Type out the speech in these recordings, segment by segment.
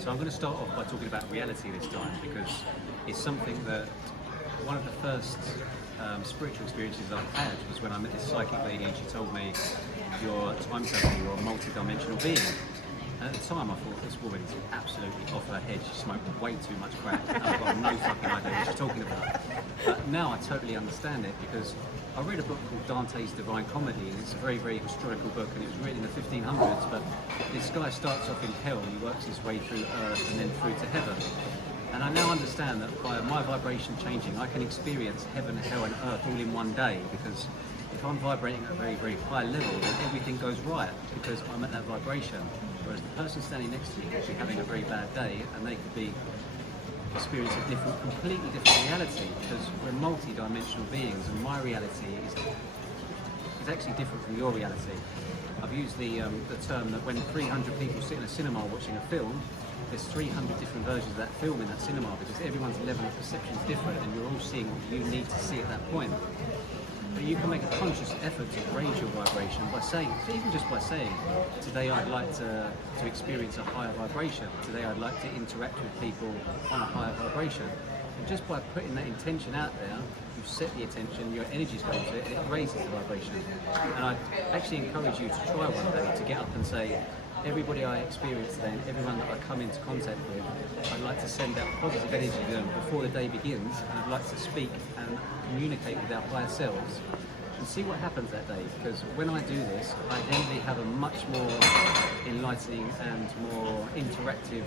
So I'm going to start off by talking about reality this time, because it's something that one of the first spiritual experiences I've had was when I met this psychic lady and she told me, you're time traveler, you're a multi-dimensional being. And at the time I thought, this woman is absolutely off her head, she smoked way too much crack. I've got no fucking idea what she's talking about. But now I totally understand it, because I read a book called Dante's Divine Comedy, and it's a very, very historical book, and it was written in the 1500s, but this guy starts off in hell and he works his way through earth and then through to heaven. And I now understand that by my vibration changing, I can experience heaven, hell and earth all in one day, because if I'm vibrating at a very, very high level, then everything goes right, because I'm at that vibration. Whereas the person standing next to me could be having a very bad day, and they could be experiencing a completely different reality, because we're multi-dimensional beings, and my reality is actually different from your reality. I've used the term that when 300 people sit in a cinema watching a film, there's 300 different versions of that film in that cinema, because everyone's level of perception is different, and you're all seeing what you need to see at that point. But you can make a conscious effort to raise your vibration by saying, even just by saying, today I'd like to experience a higher vibration. Today I'd like to interact with people on a higher vibration. And just by putting that intention out there, you've set the attention, your energy's going to it, and it raises the vibration. And I actually encourage you to try one day to get up and say, everybody I experience today and everyone that I come into contact with, I'd like to send out positive energy to them before the day begins, and I'd like to speak and communicate with our higher selves and see what happens that day, because when I do this, I generally have a much more enlightening and more interactive,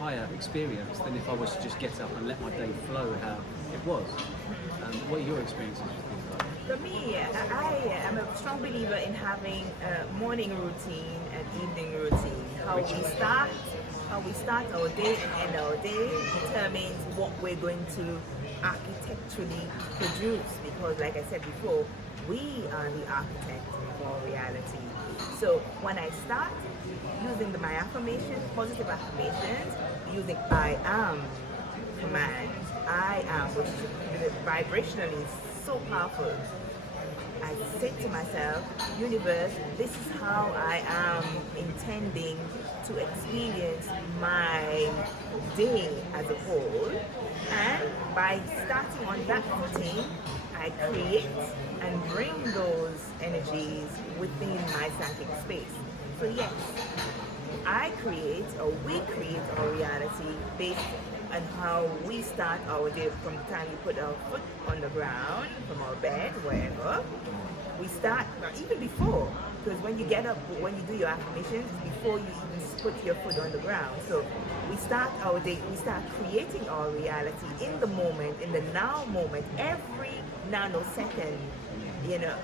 higher experience than if I was to just get up and let my day flow how it was. What are your experiences with things like that? For me, I am a strong believer in having a morning routine and evening routine. How we start our day and end our day determines what we're going to architecturally produce, because like I said before, we are the architect of our reality. So when I start using my affirmations, positive affirmations, using I am command, I am, which is vibrationally so powerful. I say to myself, universe, this is how I am intending to experience my day as a whole. And by starting on that footing, I create and bring those energies within my psychic space. So yes, I create, or we create our reality based on how we start our day from the time we put our foot on the ground, from our bed, wherever. We start, even before, because when you get up, when you do your affirmations, before you even put your foot on the ground. So we start our day, we start creating our reality in the moment, in the now moment, every nanosecond,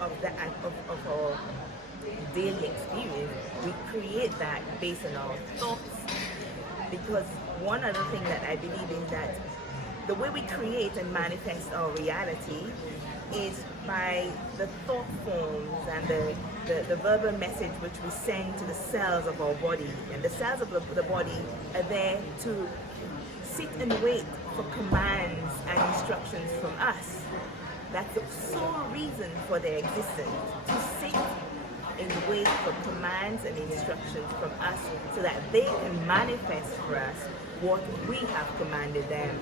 of our daily experience. We create that based on our thoughts, because one other thing that I believe is that the way we create and manifest our reality is by the thought forms and the verbal message which we send to the cells of our body. And the cells of the body are there to sit and wait for commands and instructions from us. That's the sole reason for their existence, to sit and wait for commands and instructions from us so that they can manifest for us what we have commanded them.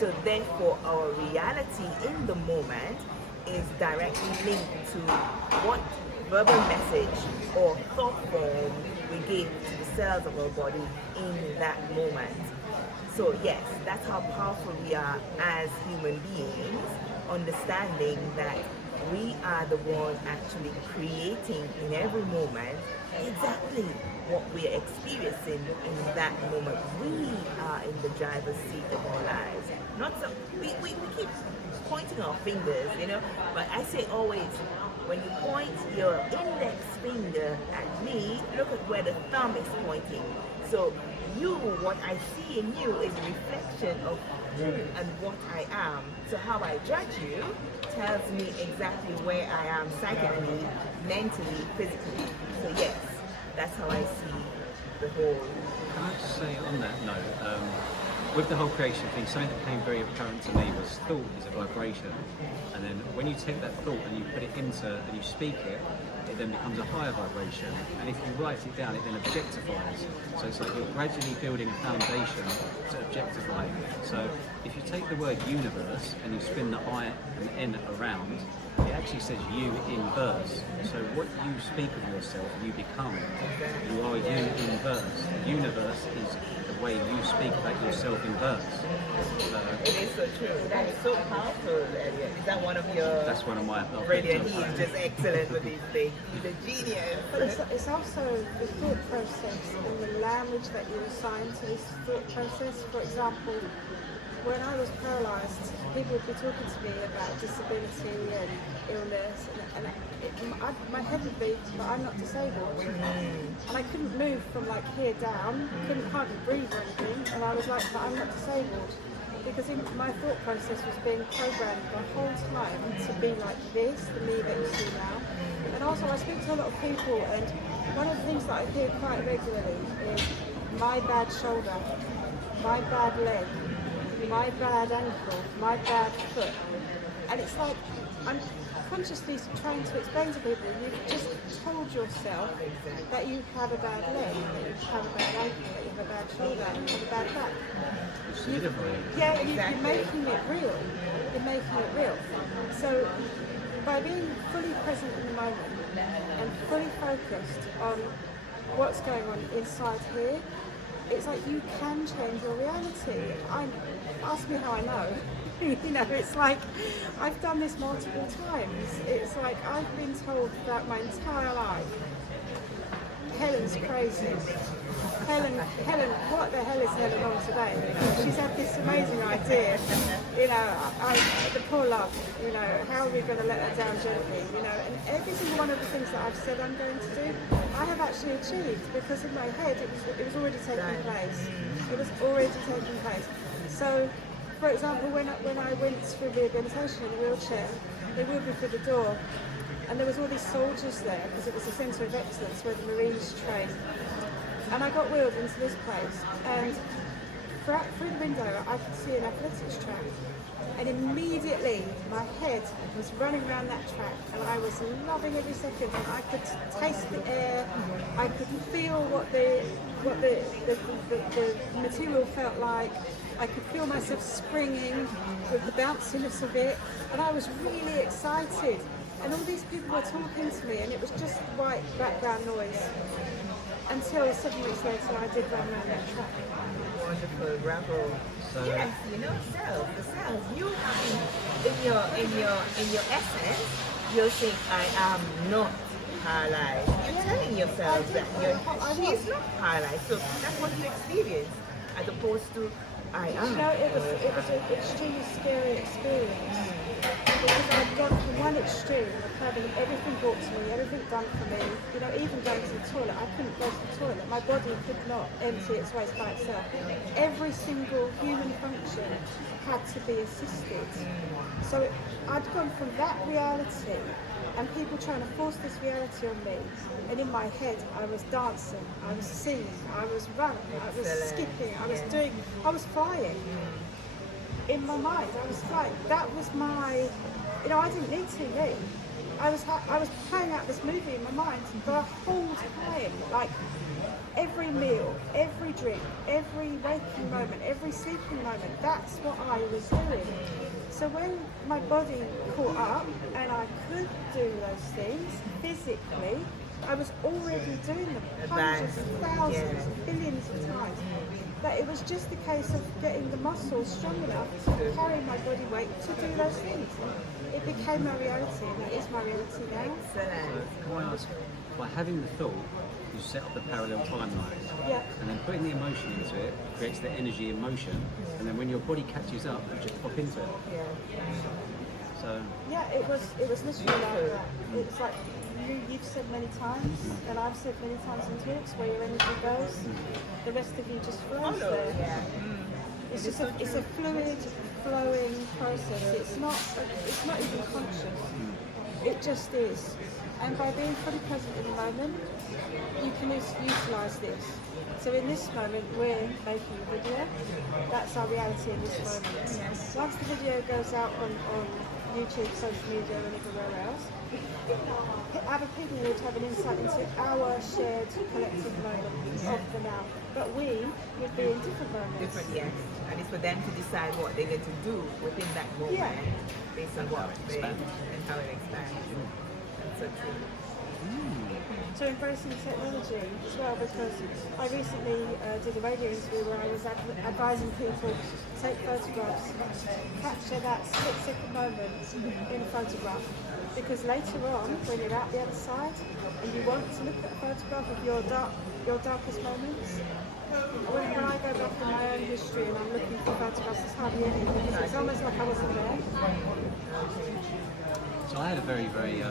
So therefore our reality in the moment is directly linked to what verbal message or thought form we give to the cells of our body in that moment. So yes, that's how powerful we are as human beings, understanding that we are the one actually creating in every moment exactly what we are experiencing in that moment. We are in the driver's seat of our lives. Not so we keep pointing our fingers, but I say always, when you point your index finger at me, look at where the thumb is pointing. So you, what I see in you is a reflection of who and what I am. So how I judge you tells me exactly where I am psychically, mentally, physically. So yes, that's how I see the whole. Can I just say on that note, with the whole creation thing, something that became very apparent to me was thought is a vibration, and then when you take that thought and you put it into and you speak it, it then becomes a higher vibration, and if you write it down, it then objectifies. So it's like you're gradually building a foundation to objectify. So if you take the word universe and you spin the I and the N around, it actually says you in verse. So what you speak of yourself, you become. You are you in verse. The universe is the way you speak about yourself in verse. It is so true. That is so powerful, Elliot. Is that one of your... That's one of my... Brilliant. He is just excellent with these things. He's a genius. But it's also the thought process and the language that you assign to this thought process. For example, when I was paralysed, people would be talking to me about disability and illness, and my head would be, but I'm not disabled. And I couldn't move from like here down, couldn't hardly breathe or anything, and I was like, but I'm not disabled. Because my thought process was being programmed the whole time to be like this, the me that you see now. And also I speak to a lot of people, and one of the things that I hear quite regularly is my bad shoulder, my bad leg, my bad ankle, my bad foot. And it's like, I'm consciously trying to explain to people, you've just told yourself that you have a bad leg, that you have a bad ankle, that you have a bad shoulder, that you have a bad back. Yeah, you're making it real. You're making it real. So by being fully present in the moment and fully focused on what's going on inside here, it's like you can change your reality. Ask me how I know. You know, it's like I've done this multiple times. It's like I've been told throughout my entire life, Helen's crazy. Helen, what the hell is Helen on today? She's had this amazing idea. You know, the poor love, you know, how are we going to let her down gently? You know, and every single one of the things that I've said I'm going to do, I have actually achieved, because in my head it was already taking place. It was already taking place. So, for example, when I went through rehabilitation in a wheelchair, they wheeled me through the door, and there was all these soldiers there, because it was a centre of excellence where the Marines train. And I got wheeled into this place, and through the window I could see an athletics track, and immediately my head was running around that track, and I was loving every second, and I could taste the air, I could feel what the material felt like, I could feel myself springing with the bounciness of it, and I was really excited. And all these people were talking to me, and it was just white background noise. Until 7 weeks later, I did run around that track. Wonderful, bravo. So, yes, you know, the self. You have in your essence, you think I am not paralyzed. You're telling yourself that she is not paralyzed. So that's what you experience, as opposed to I am. You know, it was an extremely scary experience. Because I'd gone from one extreme of having everything brought to me, everything done for me, you know, even going to the toilet. I couldn't go to the toilet. My body could not empty its waste by itself. Every single human function had to be assisted. So I'd gone from that reality and people trying to force this reality on me. And in my head, I was dancing, I was singing, I was running, I was skipping, I was flying. In my mind, I was like, that was my, you know, I didn't need TV. I was playing out this movie in my mind the whole time, like every meal, every drink, every waking moment, every sleeping moment. That's what I was doing. So when my body caught up and I could do those things physically, I was already doing them hundreds of thousands, billions of times. That it was just a case of getting the muscles strong enough to carry my body weight to do those things. It became my reality, and that is my reality now. Excellent. can I ask, by having the thought, you set up the parallel timeline, Yeah. and then putting the emotion into it creates the energy in motion, and then when your body catches up, you just pop into it. Yeah. So, Yeah, it was literally like that. It's like you've said many times, and I've said many times in talks, where your energy goes, the rest of you just flows there. Yeah. It's just it's a fluid, flowing process. It's not even conscious. It just is. And by being fully present in the moment, you can utilise this So in this moment, we're making a video. That's our reality in this moment. Once the video goes out on YouTube, social media, and everywhere else, other people would have an insight into our shared collective moment of the now. But we would be in different moments. Different, yes. And it's for them to decide what they're going to do within that moment, Yeah. based on what they and how it expands. That's so true. So embracing technology as well, because I recently did a radio interview where I was advising people take photographs, capture that split-second moment in a photograph, because later on, when you're out the other side and you want to look at a photograph of your darkest moments, when I go back in my own history and I'm looking for photographs, it's hardly any, because it's almost like I wasn't there. So I had a very, very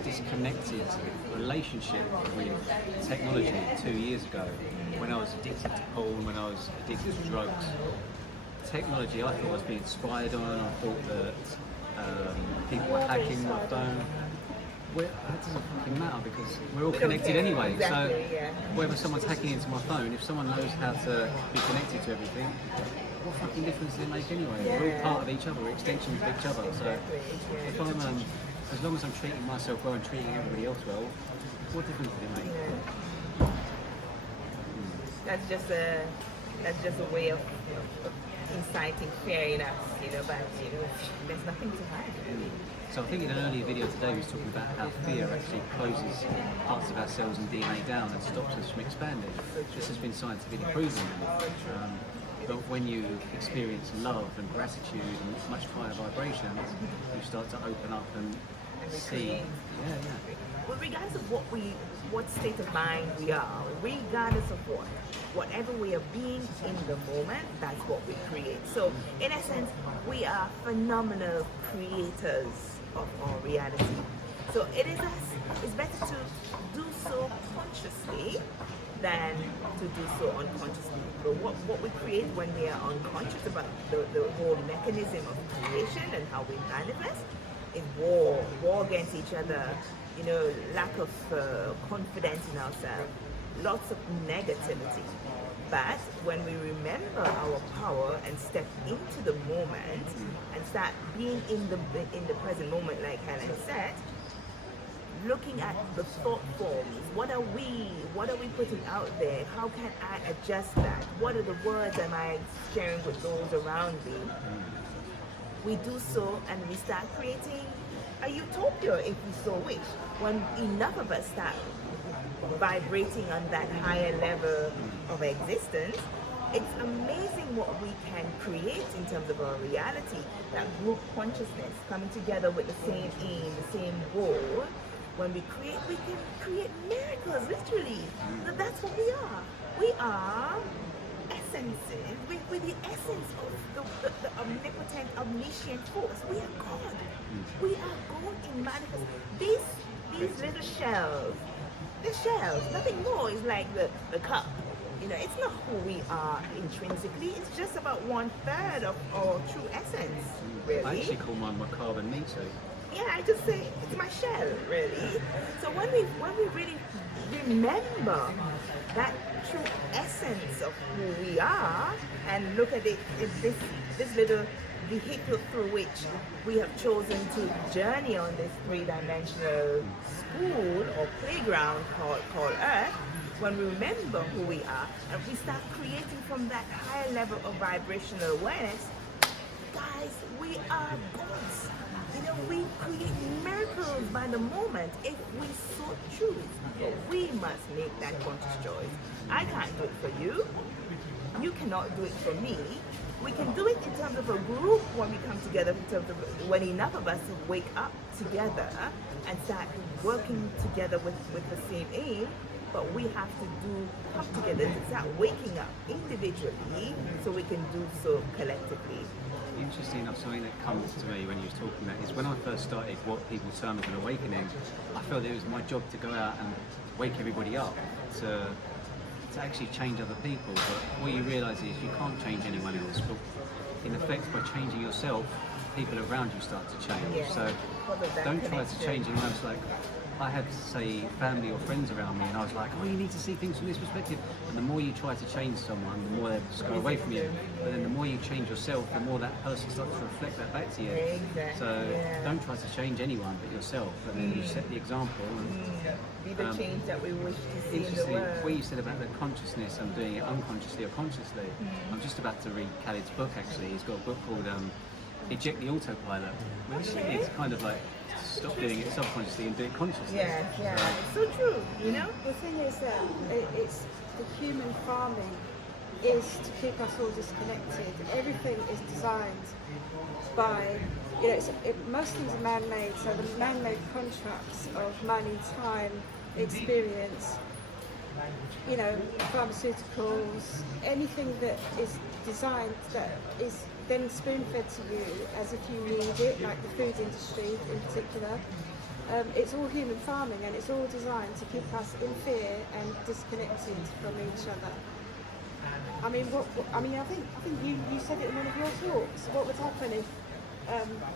disconnected relationship with technology 2 years ago when I was addicted to porn, when I was addicted to drugs. Technology I thought I was being spied on. I thought that people were hacking my phone. Well, that doesn't fucking matter because we're all connected anyway. Exactly, so yeah. whether someone's hacking into my phone, if someone knows how to be connected to everything, what fucking difference does it make anyway? We're all part of each other, we're extensions of each other. So if I'm, as long as I'm treating myself well and treating everybody else well, what difference does it make? That's just a way of inciting fear in us, but there's nothing to hide really. So I think in an earlier video today we was talking about how fear actually closes parts of our cells and DNA down and stops us from expanding. This has been scientifically proven. But when you experience love and gratitude and much higher vibrations, you start to open up and see. Well, regardless of what state of mind we are, regardless of whatever we are being in the moment, that's what we create. So, in essence, we are phenomenal creators of our reality. So it's better to do so consciously than to do so unconsciously. But what we create when we are unconscious about the whole mechanism of creation and how we manifest is war against each other, lack of confidence in ourselves, lots of negativity. But when we remember our power and step into the moment and start being in the present moment, like Helen said, looking at the thought forms, what are we putting out there? How can I adjust that? What are the words am I sharing with those around me? We do so and we start creating a utopia, if we so wish. When enough of us start vibrating on that higher level of existence, it's amazing what we can create in terms of our reality. That group consciousness coming together with the same aim, the same goal. When we can create miracles, literally. That's what we are. We are essences. We're the essence of the omnipotent, omniscient force. We are God. We are God in manifest. These little shells, the shells, nothing more is like the cup. It's not who we are intrinsically. It's just about 1/3 of our true essence, really. I actually call mine my carbon meat suit. Yeah, I just say it's my shell, really. So when we really remember that true essence of who we are and look at it as this little vehicle through which we have chosen to journey on this 3-dimensional school or playground called Earth, when we remember who we are and we start creating from that higher level of vibrational awareness, guys, we are gods. We create miracles by the moment if we so choose. But we must make that conscious choice. I can't do it for you. You cannot do it for me. We can do it in terms of a group when we come together, in terms of when enough of us wake up together and start working together with the same aim. But we have to come together to start waking up individually so we can do so collectively. Interesting enough, something that comes to me when you were talking about is when I first started what people term as an awakening, I felt it was my job to go out and wake everybody up to actually change other people. But what you realise is you can't change anyone else, but in effect by changing yourself, people around you start to change. Yeah. So don't try to change anyone else. Like I had, say, family or friends around me, and I was like, oh, you need to see things from this perspective. And the more you try to change someone, the more they just go away from you. But then the more you change yourself, the more that person starts to reflect that back to you. Exactly. So Yeah. don't try to change anyone but yourself, and then you set the example. And Be the change that we wish to see in the interesting, world. what you said about the consciousness and doing it unconsciously or consciously. I'm just about to read Khalid's book actually. He's got a book called Eject the Autopilot, which Okay. is kind of like stop doing it subconsciously and do it consciously. Yeah, yeah. So true, you know? The thing is that it's the human farming is to keep us all disconnected. Everything is designed by, most things are man-made, so the man-made constructs of money, time, experience, pharmaceuticals, anything that is designed that is then spoon-fed to you as if you need it, like the food industry in particular. It's all human farming, and it's all designed to keep us in fear and disconnected from each other. I think you said it in one of your talks. What would happen if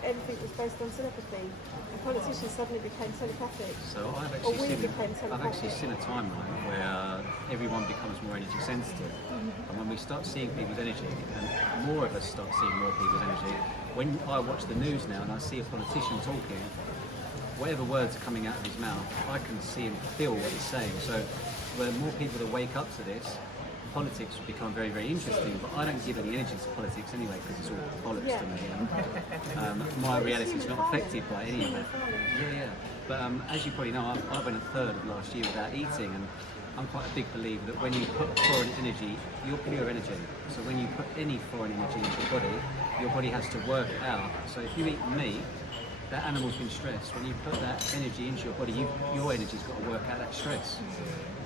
everything was based on telepathy and politicians suddenly became telepathic? So I've Or actually, we became seen a timeline where everyone becomes more energy sensitive. And when we start seeing people's energy, and more of us start seeing more people's energy, when I watch the news now and I see a politician talking, whatever words are coming out of his mouth, I can see and feel what he's saying. So where more people that wake up to this, politics will become very, very interesting, but I don't give any energy to politics anyway because it's all bollocks to me. My reality is not affected by any of that. Yeah. But as you probably know, I went a third of last year without eating, and I'm quite a big believer that when you put foreign energy, you're pure energy. So when you put any foreign energy into your body has to work it out. So if you eat meat, that animal's been stressed. When you put that energy into your body, your energy's got to work out that stress.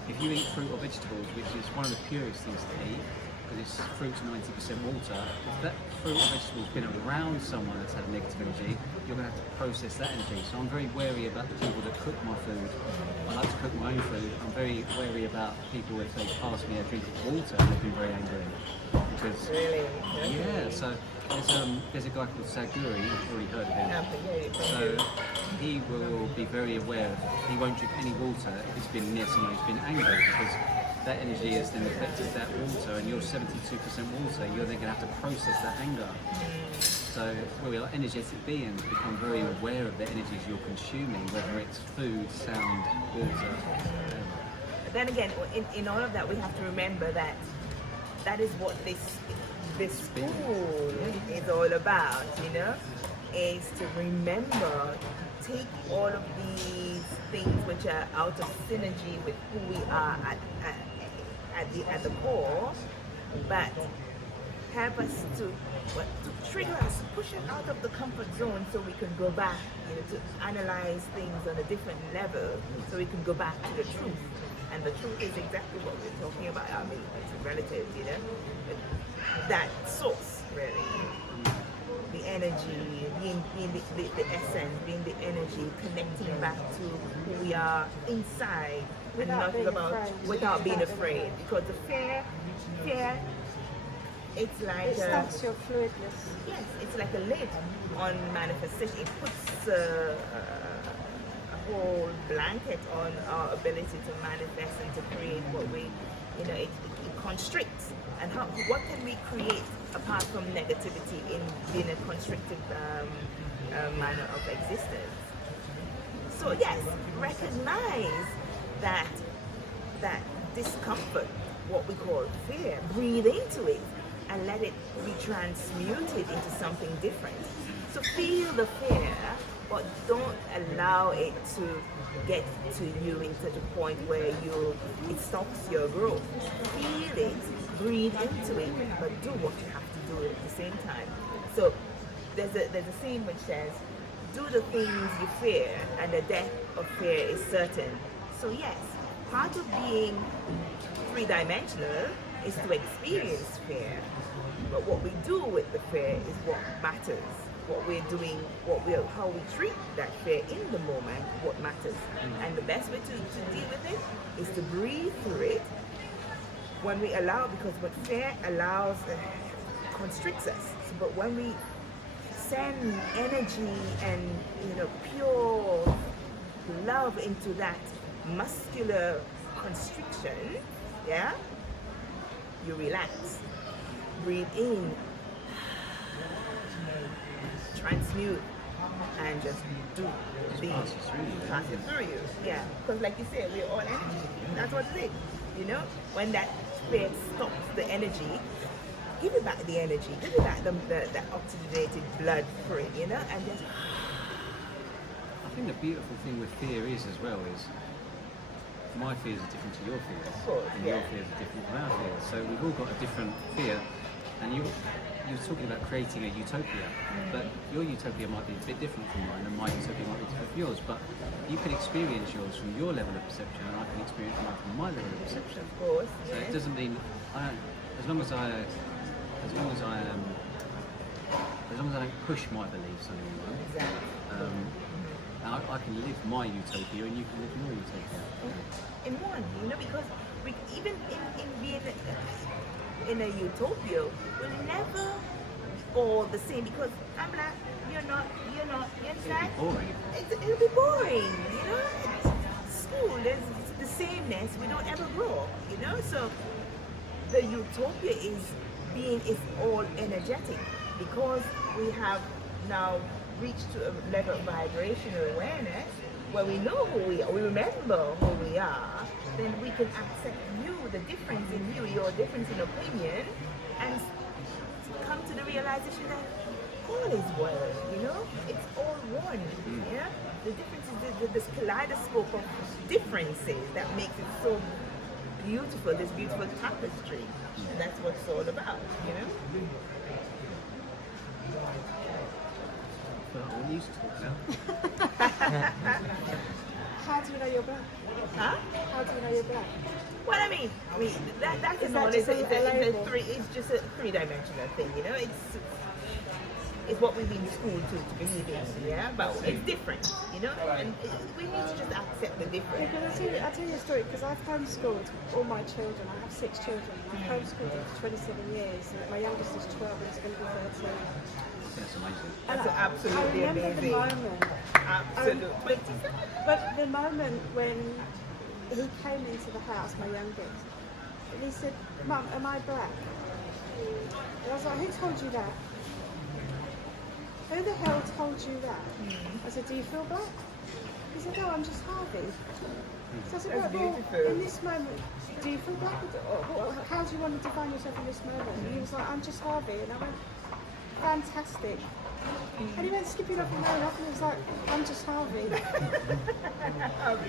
If you eat fruit or vegetables, which is one of the purest things to eat, because it's fruit's 90% water, if that fruit or vegetable's been around someone that's had negative energy, you're going to have to process that energy. So I'm very wary about the people that cook my food. I like to cook my own food. I'm very wary about people if they pass me a drink of water and they've been very angry. Because, Really? yeah, so there's a guy called Sadhguru, you've already heard of him. So he will be very aware, he won't drink any water if it's been near someone who's been angry, because that energy has then affected that water, and you're 72% water, you're then going to have to process that anger. So we are energetic beings, become very aware of the energies you're consuming, whether it's food, sound, water. But then again, in all of that, we have to remember that that is what this school is all about, is to remember, take all of these things which are out of synergy with who we are at the core, but help us to trigger us, push us out of the comfort zone so we can go back, to analyze things on a different level, so we can go back to the truth. And the truth is exactly what we're talking about. I mean, it's relative, that source, really. The energy, being the essence, being the energy, connecting back to who we are inside, Without being afraid. without being afraid. Because the fear, it's like It stunts your fluidness. yes, it's like a lid on manifestation. It puts a whole blanket on our ability to manifest and to create what we, it constricts. And what can we create apart from negativity in a constricted manner of existence? So yes, recognize that discomfort, what we call fear, breathe into it and let it be transmuted into something different. So feel the fear, but don't allow it to get to you in such a point where it stops your growth. Feel it, breathe into it, but do what you have to do at the same time. So there's a saying which says, do the things you fear and the death of fear is certain. So yes, part of being three-dimensional is to experience fear, but what we do with the fear is what matters. What we're doing, how we treat that fear in the moment, what matters. And the best way to deal with it is to breathe through it when we allow, because what fear allows constricts us. So, but when we send energy and pure love into that muscular constriction, yeah, you relax, breathe in, transmute, and just do the passes through you, yeah. passes through you. Yeah, because like you said, we're all energy. That's what it is. You know, when that spirit stops the energy, give it back the energy, give it back the oxygenated blood for it, you know, and just I think the beautiful thing with fear is as well is my fears are different to your fears, Of course, and your yeah. fears are different from our fears. So we've all got a different fear, and you're talking about creating a utopia, but your utopia might be a bit different from mine, and my utopia might be different from yours. But you can experience yours from your level of perception, and I can experience mine from my level of perception. of course, So yeah. it doesn't mean as long as I don't push my beliefs on anyone. Exactly. I can live my utopia and you can live your utopia. In one, you know, because we even in being in a utopia, we're never all the same because I'm black, you're not, you understand? It'll be boring. It'll be boring, you know? It's school, there's the sameness, we don't ever grow, you know? So the utopia is all energetic because we have now reached to a level of vibrational awareness where we know who we are, we remember who we are, then we can accept you, the difference in you, your difference in opinion, and come to the realization that all is one, you know? It's all one, yeah? The difference is this kaleidoscope of differences that makes it so beautiful, this beautiful tapestry. And that's what it's all about, you know? But what we used to talk about. How do you know you're black? Huh? How do you know you're black? Well, I mean, that Is is that all. just It's a label? it's just a three-dimensional thing, you know. It's what we've been schooled to believe in, yeah. But it's different, you know, and we need to just accept the difference. Because I'll tell you a story, because I've homeschooled all my children. I have 6 children. I've homeschooled them for 27 years. And my youngest is 12 and it's going to be 13. That's amazing. That's And absolutely I remember amazing. the moment, Absolutely. but the moment when he came into the house, my youngest, and he said, "Mum, am I black?" And I was like, "Who told you that? Who the hell told you that?" I said, "Do you feel black?" He said, "No, I'm just Harvey." So I said, That's well, beautiful. in this moment, do you feel black? Or how do you want to define yourself in this moment? And he was like, "I'm just Harvey." And I went, "Fantastic." And he went skipping up and running off and he was like, "I'm just Harvey."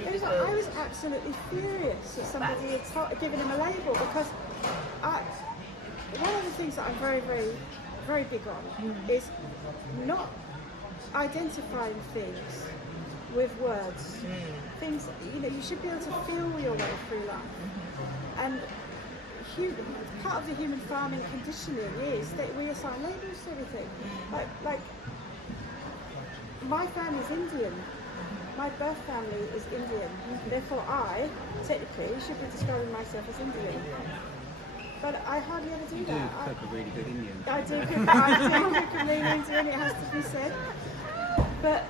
It was like, I was absolutely furious that somebody had given him a label because one of the things that I'm very, very, very big on is not identifying things with words. Things, you know, you should be able to feel your way through life. And part of the human farming conditioning is that we assign labels to everything. Like my family's Indian. My birth family is Indian. Therefore I, technically, should be describing myself as Indian. But I hardly ever do You do that. cook a really good Indian. I do cook a mean Indian, it has to be said. But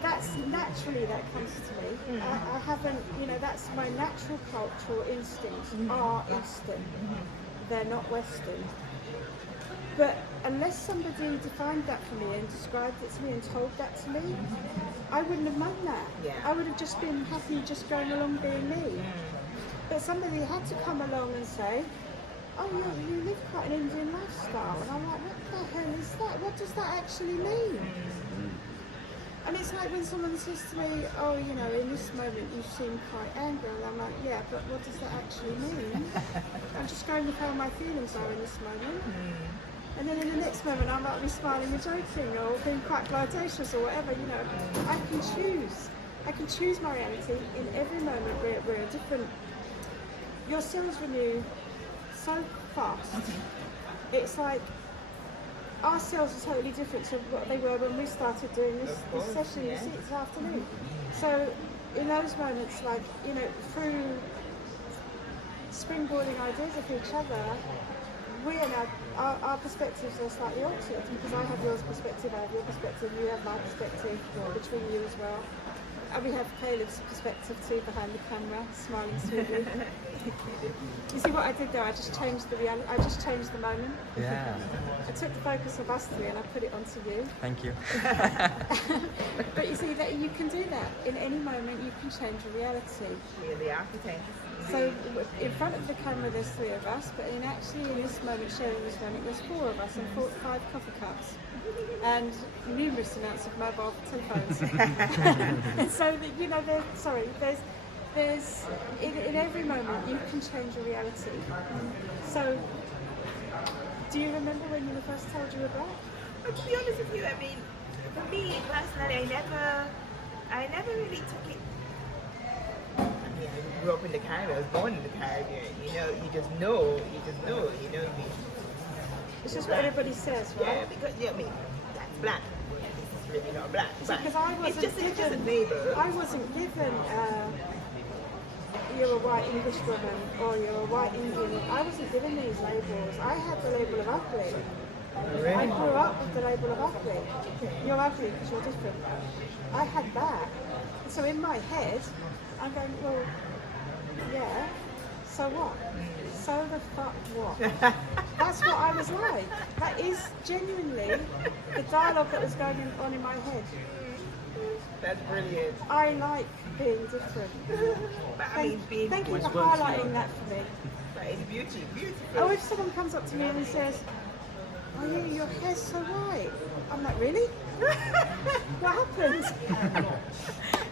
that's naturally that comes to me. I haven't, you know, that's my natural cultural instincts are Eastern. They're not Western. But unless somebody defined that for me and described it to me and told that to me, I wouldn't have known that. Yeah. I would have just been happy just going along being me. But somebody had to come along and say, "Oh, you live quite an Indian lifestyle." And I'm like, what the hell is that? What does that actually mean? And it's like when someone says to me, "Oh, you know, in this moment you seem quite angry." And I'm like, "Yeah, but what does that actually mean?" I'm just going with how my feelings are in this moment. And then in the next moment I might be smiling and joking or being quite flirtatious or whatever, you know. I can choose. I can choose my reality in every moment. We're a different... Your cells renew so fast. It's like our cells are totally different to what they were when we started doing this session this afternoon. So in those moments, like, you know, through springboarding ideas of each other, we are now, our perspectives are slightly altered because I have yours perspective, I have your perspective, you have my perspective, between you as well. we have Caleb's perspective too behind the camera, smiling sweetly. You see what I did there? I just changed the reality. I just changed the moment. Yeah. I took the focus of us three and I put it onto you. Thank you. But you see that you can do that in any moment. You can change your reality. We're the architects. So in front of the camera there's three of us, but actually in this moment, sharing this moment, there's four of us and 5 coffee cups and numerous amounts of mobile telephones. And so that, you know, there's in every moment you can change your reality. So do you remember when you were first told you were black? But to be honest with you, I mean, for me personally, I never really took it. I mean, I grew up in the Caribbean. I was born in the Caribbean. You know, you just know. You know. It's just what everybody says, right? Yeah, because I mean, that's black. This is really not black. Because I wasn't it's just a given, label. I wasn't given. You're a white English woman or you're a white Indian. I wasn't given these labels. I had the label of ugly. I grew up with the label of ugly. You're ugly because you're different. I had that. So in my head, I'm going, well, yeah, so what? So the fuck what? That's what I was like. That is genuinely the dialogue that was going on in my head. That's brilliant. I like being different. But I mean, being Thank you for Which works, highlighting yeah. that for me. but it's beautiful. Oh, if someone comes up to me and says, oh yeah, your hair's so white. I'm like, really? What happened?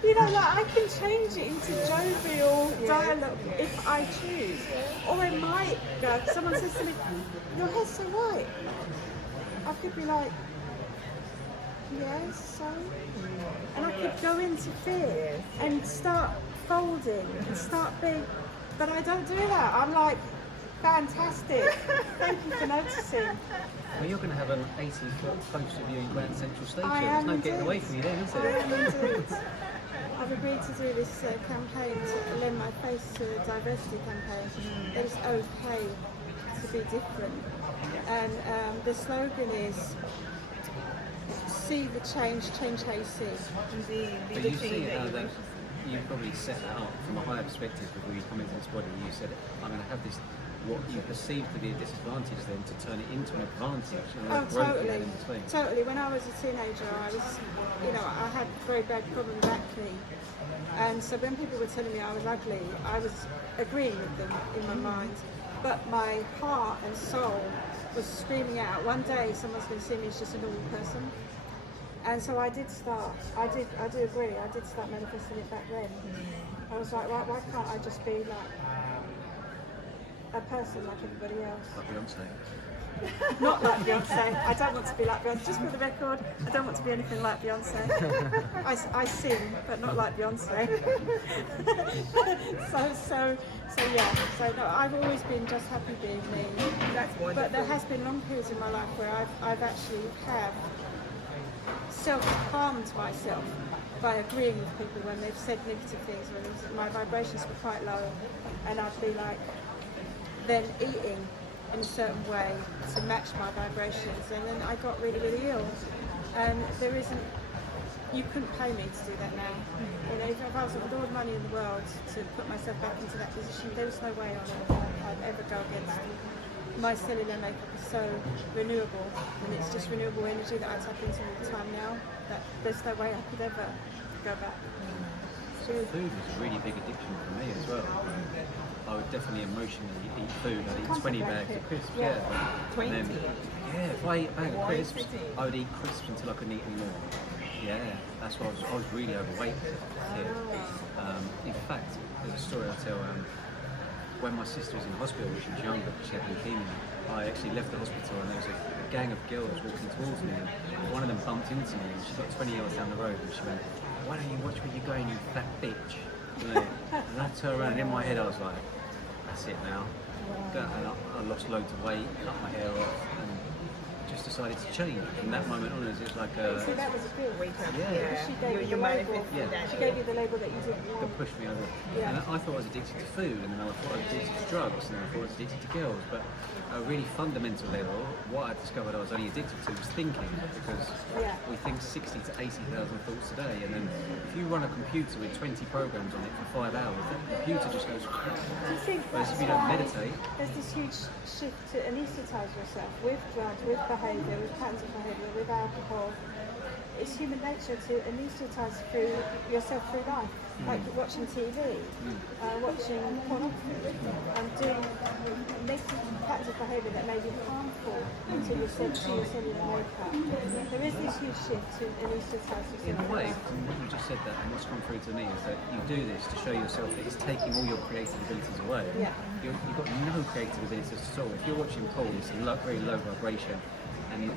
You know, like I can change it into jovial dialogue if I choose. Or I might go, someone says to me, your hair's so white. I could be like, yes, so? And I could go into fear and start folding and start being, but I don't do that. I'm like, fantastic. Thank you for noticing. Well, you're going to have an 80-foot poster of you in Grand Central Station. I There's am no getting indeed. away from you then, is I there? am indeed. I've agreed to do this campaign to lend my face to a diversity campaign. That it's okay to be different. And the slogan is, see the change how you see. But you see how that you probably set that up from a higher perspective before you come into this body. You said, I'm going to have this, what you perceive to be a disadvantage, then to turn it into an advantage. And Oh, that growth you totally. had in between. Totally. When I was a teenager, I was, you know, I had a very bad problem with acne. And so when people were telling me I was ugly, I was agreeing with them in my mind. But my heart and soul was screaming out, one day someone's going to see me as just a normal person. And so I do agree, I did start manifesting it back then. I was like, why can't I just be like a person like everybody else? Like Beyonce. Not like Beyonce. I don't want to be like Beyonce. Just for the record, I don't want to be anything like Beyonce. I sing, but not like Beyonce. so yeah. So no, I've always been just happy being me. That's wonderful. But there has been long periods in my life where I've actually have self-harmed myself by agreeing with people when they've said negative things, when my vibrations were quite low, and I'd be like, then eating in a certain way to match my vibrations, and then I got really, really ill. And you couldn't pay me to do that now. You know, if I was with all the money in the world to put myself back into that position, there was no way on earth I'd ever go against it. My cellular makeup is so renewable, and it's just renewable energy that I tap into all the time now, that there's no way I could ever go back. Food was a really big addiction for me as well. I would definitely emotionally eat food. I'd eat 20 bags of crisps, Yeah. 20. And then, if I ate a bag of Why crisps, 20? I would eat crisps until I couldn't eat anymore. Yeah, that's why I was really overweight as a kid. In fact, there's a story I'll tell. When my sister was in hospital, when she was younger, she had leukemia, I actually left the hospital and there was a gang of girls walking towards me, and one of them bumped into me, and she got 20 yards down the road and she went, why don't you watch where you're going, you fat bitch? You know? And I turned around and in my head I was like, that's it now. And I lost loads of weight, cut my hair off, and just decided to change. From that moment on, it's like See, that was good. Wake up. Yeah. She gave you You the label. manifested Yeah. that. She gave you the label that you didn't that want. pushed me over. Yeah. And I thought I was addicted to food, and then I thought I was addicted to drugs, and then I thought I was addicted to girls. But at a really fundamental level, what I discovered I was only addicted to was thinking, because Yeah. we think 60 to 80,000 thoughts a day, and then if you run a computer with 20 programs on it for 5 hours, that computer just goes. Do you think Whereas that's if you don't why meditate, there's this huge shift to anaesthetize yourself with drugs, with behaviour, with patterns of behaviour, with alcohol? It's human nature to anaesthetize through yourself through life, like watching TV, watching pornography, and doing making patterns of behaviour that may be harmful to your cellular makeup. There is this huge shift to anaesthetize yourself. in a way, from what you just said that, and what's come through to me is that you do this to show yourself that it's taking all your creative abilities away. Yeah. You've got no creative abilities at all. If you're watching porn, it's a very low vibration, and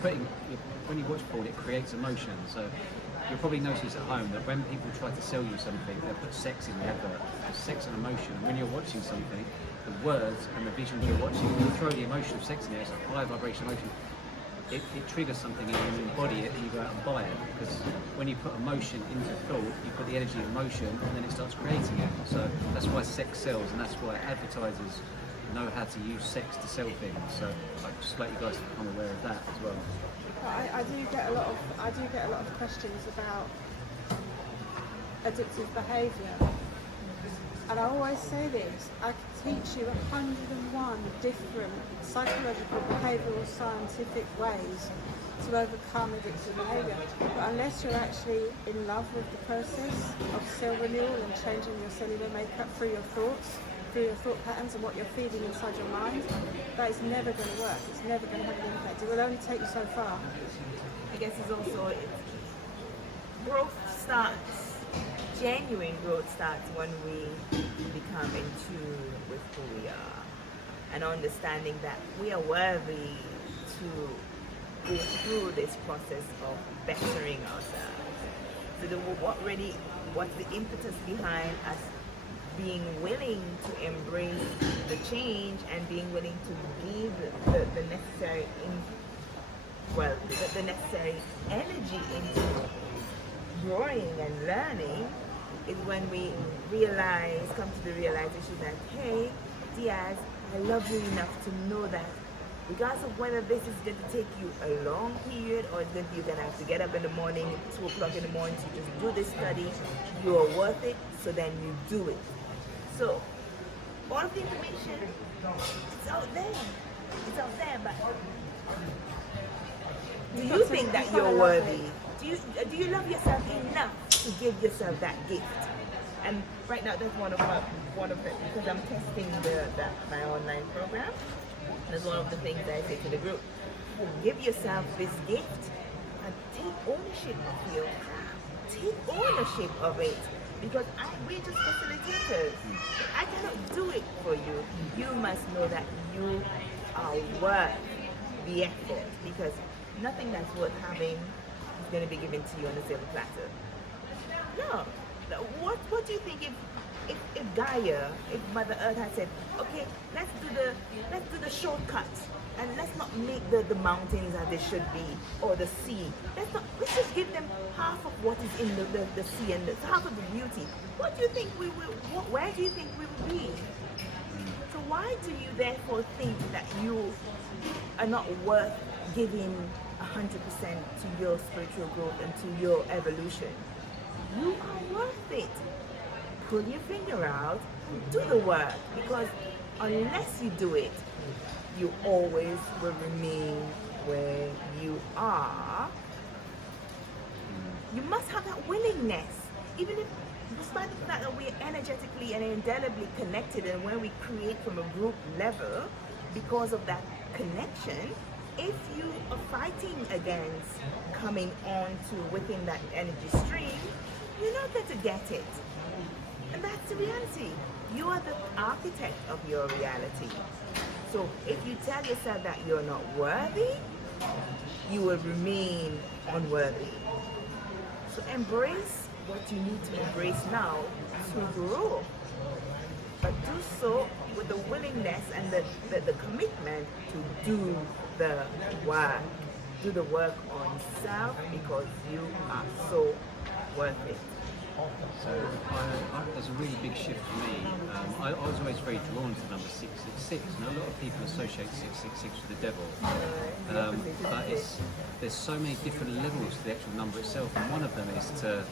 when you watch porn, it creates emotion. So you'll probably notice at home that when people try to sell you something, they'll put sex in the advert. There's sex and emotion. When you're watching something, the words and the vision you're watching, you throw the emotion of sex in there. It's a high vibration emotion. It triggers something in you, and you embody it, and you go out and buy it. Because when you put emotion into thought, you put the energy of emotion, and then it starts creating it. So that's why sex sells, and that's why advertisers know how to use sex to sell things. So I'd just like you guys to become aware of that as well. I do get a lot of questions about addictive behaviour, and I always say this: I can teach you 101 different psychological, behavioural, scientific ways to overcome addictive behaviour. But unless you're actually in love with the process of cell renewal and changing your cellular makeup through your thoughts, through your thought patterns and what you're feeding inside your mind, that is never going to work. It's never going to have an impact. It will only take you so far. I guess it's also growth starts. Genuine growth starts when we become in tune with who we are, and understanding that we are worthy to go through this process of bettering ourselves. So what's the impetus behind us being willing to embrace the change and being willing to give the necessary the necessary energy into growing and learning is when we come to the realization that, hey, Diaz, I love you enough to know that regardless of whether this is going to take you a long period or you're going to have to get up in the morning, 2 o'clock in the morning to just do this study, you are worth it, so then you do it. So, all of the information, it's out there. It's out there, but do you think that you're worthy? Do you love yourself enough to give yourself that gift? And right now, that's one of the, because I'm testing my online program, that's one of the things that I say to the group. Give yourself this gift and take ownership of your craft. Take ownership of it. Because we're just facilitators. I cannot do it for you. You must know that you are worth the effort, because nothing that's worth having is going to be given to you on a silver platter. No. What do you think if Gaia, if Mother Earth had said, okay, let's do the shortcut, and let's not make the mountains as they should be, or the sea. Let's just give them half of what is in the sea and half of the beauty. What do you think where do you think we will be? So why do you therefore think that you are not worth giving 100% to your spiritual growth and to your evolution? You are worth it. Pull your finger out and do the work, because unless you do it, you always will remain where you are. You must have that willingness, even if, despite the fact that we're energetically and indelibly connected, and when we create from a group level, because of that connection, if you are fighting against coming on to within that energy stream, you're not going to get it. And that's the reality. You are the architect of your reality. So if you tell yourself that you're not worthy, you will remain unworthy. So embrace what you need to embrace now to grow. But do so with the willingness and the commitment to do the work. do the work on yourself because you are so worth it. So there's a really big shift for me. I was always very drawn to the number 666, and a lot of people associate 666 with the devil. But there's so many different levels to the actual number itself, and one of them is to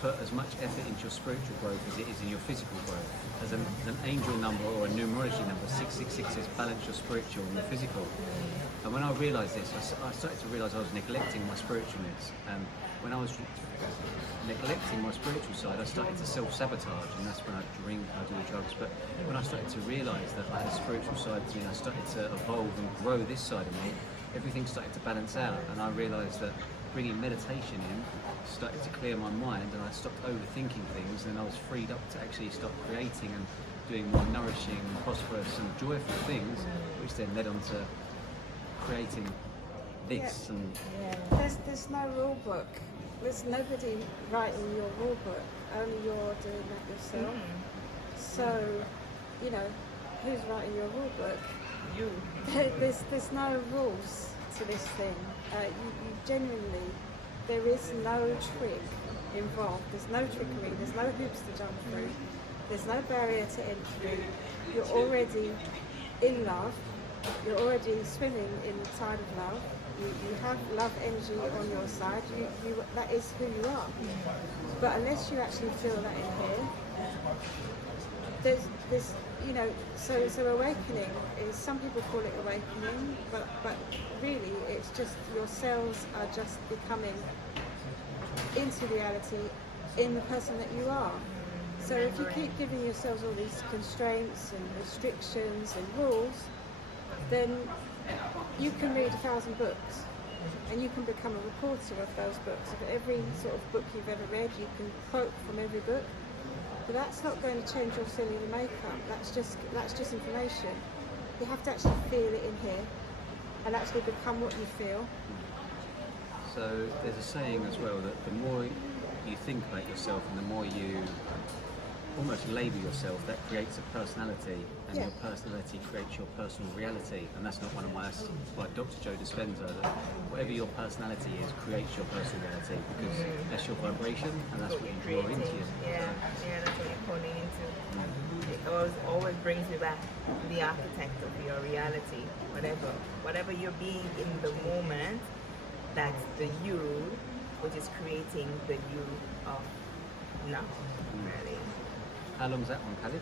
put as much effort into your spiritual growth as it is in your physical growth. As an angel number or a numerology number, 666 is balance your spiritual and your physical. And when I realised this, I started to realise I was neglecting my spiritual needs. And when I was neglecting my spiritual side, I started to self-sabotage, and that's when I drink, I do drugs. But when I started to realise that I had a spiritual side to me, I started to evolve and grow this side of me, everything started to balance out, and I realised that bringing meditation in started to clear my mind, and I stopped overthinking things, and I was freed up to actually start creating and doing more nourishing, prosperous and joyful things, which then led on to creating this. Yeah. And There's no rule book. There's nobody writing your rule book. Only you're doing that yourself. So, you know, who's writing your rule book? You. There's no rules to this thing. You genuinely, there is no trick involved. There's no trickery. There's no hoops to jump through. There's no barrier to entry. You're already in love. You're already swimming in the tide of love. You have love energy on your side. That is who you are. But unless you actually feel that in here, there's you know, so awakening is, some people call it awakening, but really it's just your cells are just becoming into reality in the person that you are. So if you keep giving yourselves all these constraints and restrictions and rules, then you can read 1,000 books and you can become a reporter of those books. Of every sort of book you've ever read, you can quote from every book. But that's not going to change your cellular makeup. That's just information. You have to actually feel it in here and actually become what you feel. so there's a saying as well that the more you think about yourself and the more you almost label yourself, that creates a personality, and your personality creates your personal reality. And that's not one of my, like Dr. Joe Dispenza, that whatever your personality is creates your personal reality, because that's your vibration and that's what you draw into you. Yeah, that's what you're calling into. It always brings you back to the architect of your reality. Whatever you're being in the moment, that's the you, which is creating the you of now, really. How long's that one, Khalid?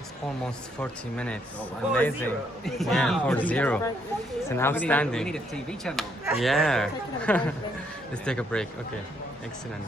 It's almost 40 minutes. Oh, wow. Amazing. 4-0. Yeah, Wow. 4-0. It's an We outstanding. need a TV channel. Yeah. Taking a break then. Let's take a break. Okay. Excellent.